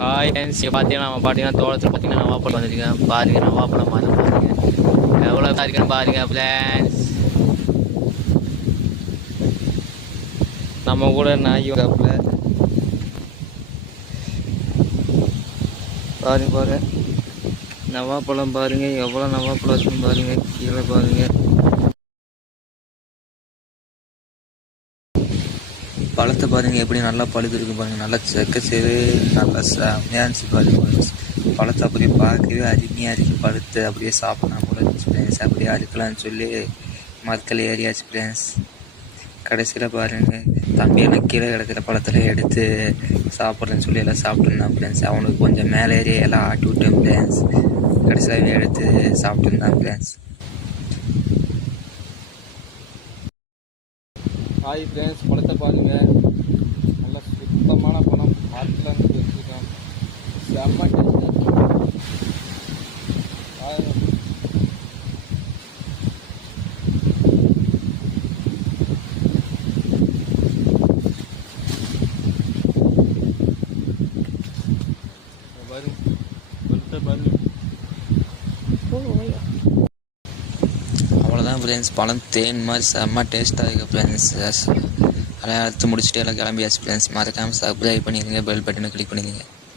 Hi friends, இங்கே பார்த்தீங்கன்னா தோட்டத்தில் பார்த்தீங்கன்னா நவாப்பழம் வந்துருக்கேன். பாருங்கள் நவாப்பழம் மரம் பாருங்கள் எவ்வளோ இருக்குன்னு பாருங்கள் ஃப்ரெண்ட்ஸ். நம்ம கூட நாய் வரப்பல பாருங்க நவாப்பழம் பாருங்கள் எவ்வளோ நவாப்பழம் இருக்குன்னு பாருங்கள். கீழே பாருங்கள் பழத்தை பாருங்கள் எப்படி நல்லா பழுது இருக்கு பாருங்கள். நல்லா செக்க சேரு நல்லா செம்மையாக இருந்துச்சு பாருங்க. பழத்தை அப்படியே பார்க்கவே அருமையாக இருக்குது. பழுத்து அப்படியே சாப்பிட்னா கூட இருந்துச்சு ஃப்ரெண்ட்ஸ். அப்படியே அறுக்கலான்னு சொல்லி மரத்தில் ஏறியாச்சு ஃப்ரெண்ட்ஸ். கடைசியில் பாருங்கள் தம்பி எல்லாம் கீழே கிடக்கிற பழத்தில் எடுத்து சாப்பிட்றேன்னு சொல்லி எல்லாம் சாப்பிட்டுருந்தான் ஃப்ரெண்ட்ஸ். அவனுக்கு கொஞ்சம் மேலே ஏறி எல்லாம் ஆட்டி விட்டேன் ஃப்ரெண்ட்ஸ். கடைசியில் எடுத்து சாப்பிட்டுருந்தான் ஃப்ரெண்ட்ஸ். ஹாய் ஃப்ரெண்ட்ஸ், பழத்தை பாருங்கள் நல்ல சுத்தமான பழம். ஆற்றுல இருந்து வச்சுருக்கோம். செம்ம டேஸ்ட்டாக அவ்வளோதான் ஃப்ரெண்ட்ஸ். பழம் தேன் மாதிரி செம்ம டேஸ்ட்டாக இருக்குது ஃப்ரெண்ட்ஸ். அதெல்லாம் அறுத்து முடிச்சுட்டு எல்லாம் கிளம்பியாச்சு ஃப்ரெண்ட்ஸ். மறக்காமல் சப்ஸ்கிரைப் பண்ணிடுங்க, பெல் பட்டனை கிளிக் பண்ணிடுங்க.